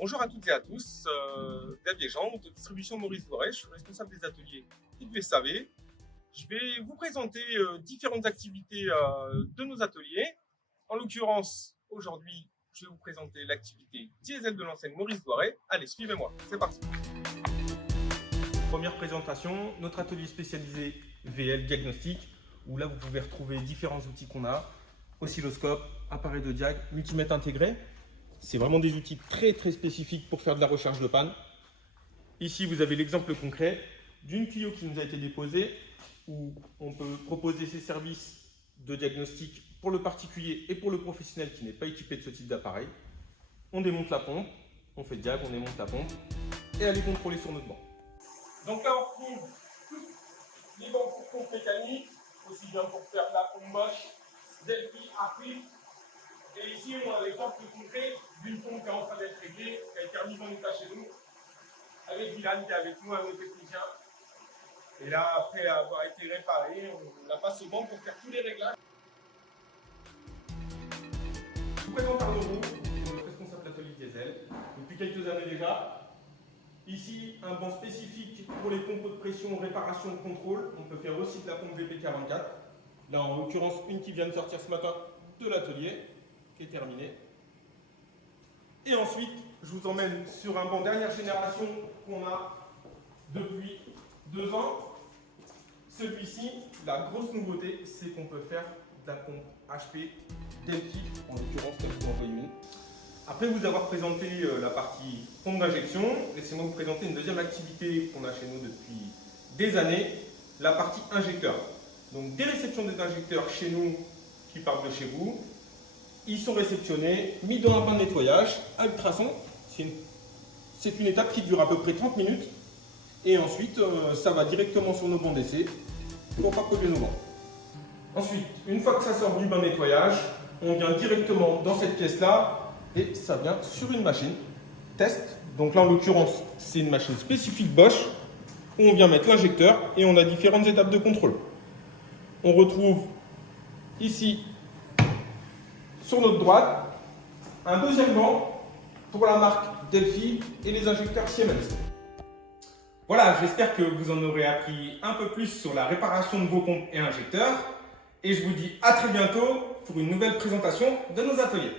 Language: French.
Bonjour à toutes et à tous, Xavier Jean, de distribution Maurice Voret, je suis responsable des ateliers IPSAV. Je vais vous présenter différentes activités de nos ateliers. En l'occurrence, aujourd'hui, je vais vous présenter l'activité diesel de l'enseigne Maurice Voret. Allez, suivez-moi, c'est parti. Première présentation, notre atelier spécialisé VL Diagnostic, où là vous pouvez retrouver différents outils qu'on a, oscilloscope, appareil de diag, multimètre intégré. C'est vraiment des outils très spécifiques pour faire de la recherche de panne. Ici, vous avez l'exemple concret d'une Clio qui nous a été déposée, où on peut proposer ces services de diagnostic pour le particulier et pour le professionnel qui n'est pas équipé de ce type d'appareil. On démonte la pompe, on fait le diag, on démonte la pompe et elle est contrôlée sur notre banc. Donc là, on retrouve toutes les bancs pour pompe mécanique, aussi bien pour faire de la pompe Bosch, Delphi, April. Et ici, on a l'exemple concret d'une pompe qui est en train d'être réglée, qui a été remise en état chez nous, avec Dylan qui est avec nous, un autre technicien. Et là, après avoir été réparé, on la passe au banc pour faire tous les réglages. Je vous présente Arnaud Roux, notre responsable d'atelier diesel, depuis quelques années déjà. Ici, un banc spécifique pour les pompes de pression, réparation, contrôle. On peut faire aussi de la pompe VP44. Là, en l'occurrence, une qui vient de sortir ce matin de l'atelier, qui est terminée. Et ensuite, je vous emmène sur un banc dernière génération qu'on a depuis 2 ans. Celui-ci, la grosse nouveauté, c'est qu'on peut faire de la pompe HP Delphi, en l'occurrence Delphi. Après vous avoir présenté la partie pompe d'injection, laissez-moi vous présenter une deuxième activité qu'on a chez nous depuis des années, la partie injecteur. Donc des réceptions des injecteurs chez nous qui partent de chez vous, ils sont réceptionnés, mis dans un bain de nettoyage à ultrasons. C'est une étape qui dure à peu près 30 minutes. Et ensuite, ça va directement sur nos bancs d'essai pour ne pas polluer nos bancs. Ensuite, une fois que ça sort du bain de nettoyage, on vient directement dans cette pièce-là et ça vient sur une machine test. Donc là, en l'occurrence, c'est une machine spécifique Bosch où on vient mettre l'injecteur et on a différentes étapes de contrôle. On retrouve ici, sur notre droite, un deuxième banc pour la marque Delphi et les injecteurs Siemens. Voilà, j'espère que vous en aurez appris un peu plus sur la réparation de vos pompes et injecteurs. Et je vous dis à très bientôt pour une nouvelle présentation de nos ateliers.